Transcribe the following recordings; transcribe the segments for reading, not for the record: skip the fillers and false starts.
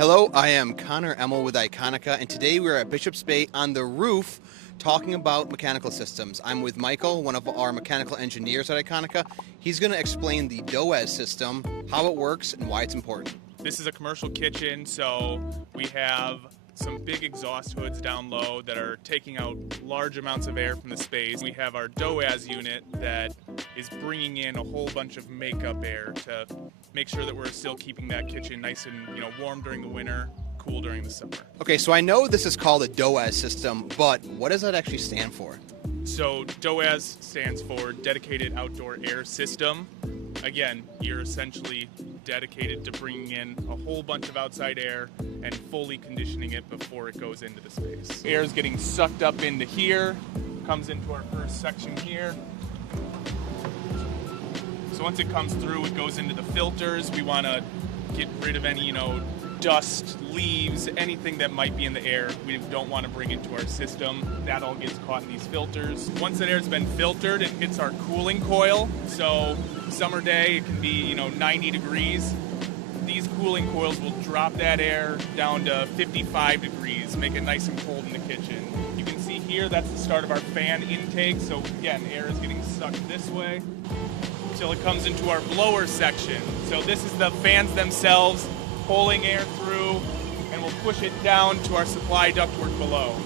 Hello, I am Connor Emmel with Iconica, and today we're at Bishop's Bay on the roof talking about mechanical systems. I'm with Michael, one of our mechanical engineers at Iconica. He's going to explain the DOAS system, how it works, and why it's important. This is a commercial kitchen, so we have some big exhaust hoods down low that are taking out large amounts of air from the space. We have our DOAS unit that is bringing in a whole bunch of makeup air to make sure that we're still keeping that kitchen nice and warm during the winter, cool during the summer. Okay, so I know this is called a DOAS system, but what does that actually stand for? So DOAS stands for Dedicated Outdoor Air System. Again, you're essentially dedicated to bringing in a whole bunch of outside air and fully conditioning it before it goes into the space. Air is getting sucked up into here, comes into our first section here. So once it comes through, it goes into the filters. We want to get rid of any, dust, leaves, anything that might be in the air. We don't want to bring into our system. That all gets caught in these filters. Once that air's been filtered, it hits our cooling coil. So summer day, it can be 90 degrees. These cooling coils will drop that air down to 55 degrees, make it nice and cold in the kitchen. You can see here, that's the start of our fan intake. So again, air is getting sucked this way until it comes into our blower section. So this is the fans themselves pulling air through, and we'll push it down to our supply ductwork below.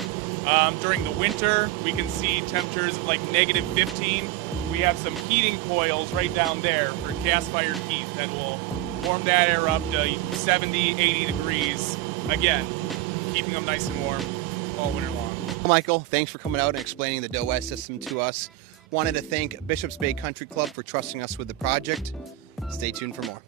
During the winter, we can see temperatures like -15. We have some heating coils right down there for gas-fired heat that will warm that air up to 70, 80 degrees. Again, keeping them nice and warm all winter long. Michael, thanks for coming out and explaining the DOAS system to us. Wanted to thank Bishop's Bay Country Club for trusting us with the project. Stay tuned for more.